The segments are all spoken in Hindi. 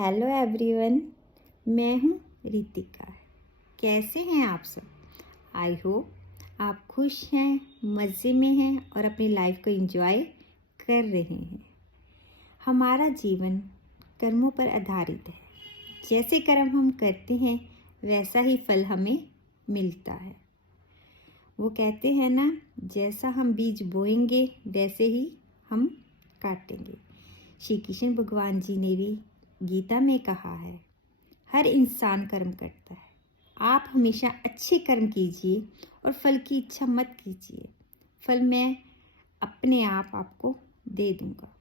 हेलो एवरीवन, मैं हूँ रितिका। कैसे हैं आप सब? आई होप आप खुश हैं, मज़े में हैं और अपनी लाइफ को एंजॉय कर रहे हैं। हमारा जीवन कर्मों पर आधारित है। जैसे कर्म हम करते हैं वैसा ही फल हमें मिलता है। वो कहते हैं ना, जैसा हम बीज बोएंगे वैसे ही हम काटेंगे। श्री कृष्ण भगवान जी ने भी गीता में कहा है, हर इंसान कर्म करता है। आप हमेशा अच्छे कर्म कीजिए और फल की इच्छा मत कीजिए। फल मैं अपने आप आपको दे दूंगा।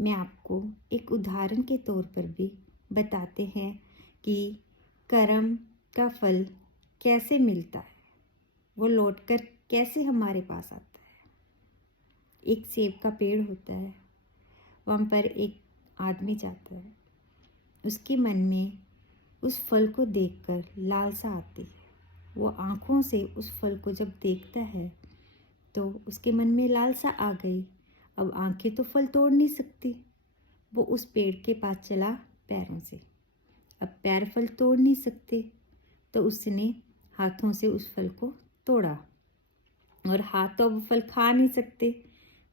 मैं आपको एक उदाहरण के तौर पर भी बताते हैं कि कर्म का फल कैसे मिलता है, वो लौटकर कैसे हमारे पास आता है। एक सेब का पेड़ होता है, वहाँ पर एक आदमी जाता है। उसके मन में उस फल को देखकर लालसा आती है। वो आँखों से उस फल को जब देखता है तो उसके मन में लालसा आ गई। अब आँखें तो फल तोड़ नहीं सकती। वो उस पेड़ के पास चला पैरों से। अब पैर फल तोड़ नहीं सकते तो उसने हाथों से उस फल को तोड़ा। और हाथ तो अब फल खा नहीं सकते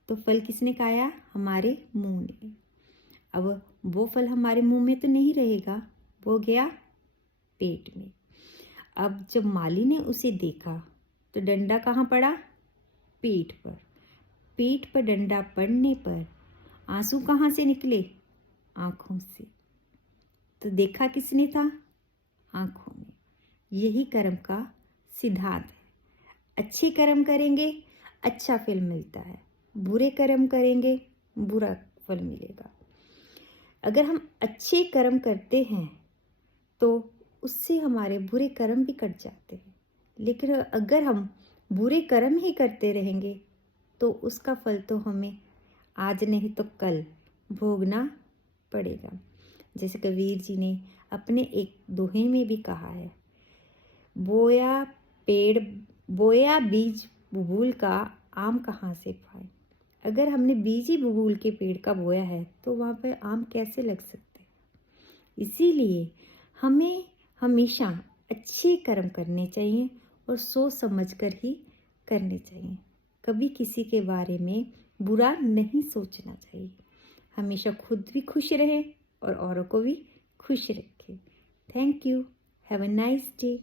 तो फल किसने खाया? हमारे मुंह ने। अब वो फल हमारे मुंह में तो नहीं रहेगा, वो गया पेट में। अब जब माली ने उसे देखा तो डंडा कहाँ पड़ा? पेट पर। पेट पर डंडा पड़ने पर आंसू कहाँ से निकले? आंखों से। तो देखा किसने था? आंखों में। यही कर्म का सिद्धांत है। अच्छे कर्म करेंगे अच्छा फल मिलता है, बुरे कर्म करेंगे बुरा फल मिलेगा। अगर हम अच्छे कर्म करते हैं तो उससे हमारे बुरे कर्म भी कट जाते हैं। लेकिन अगर हम बुरे कर्म ही करते रहेंगे तो उसका फल तो हमें आज नहीं तो कल भोगना पड़ेगा। जैसे कबीर जी ने अपने एक दोहे में भी कहा है, बोया बीज बबूल का आम कहाँ से पाए। अगर हमने बीज ही बबूल के पेड़ का बोया है तो वहाँ पर आम कैसे लग सकते हैं? इसीलिए हमें हमेशा अच्छे कर्म करने चाहिए और सोच समझकर ही करने चाहिए। कभी किसी के बारे में बुरा नहीं सोचना चाहिए। हमेशा खुद भी खुश रहे और औरों को भी खुश रखें। Thank you. Have a nice day.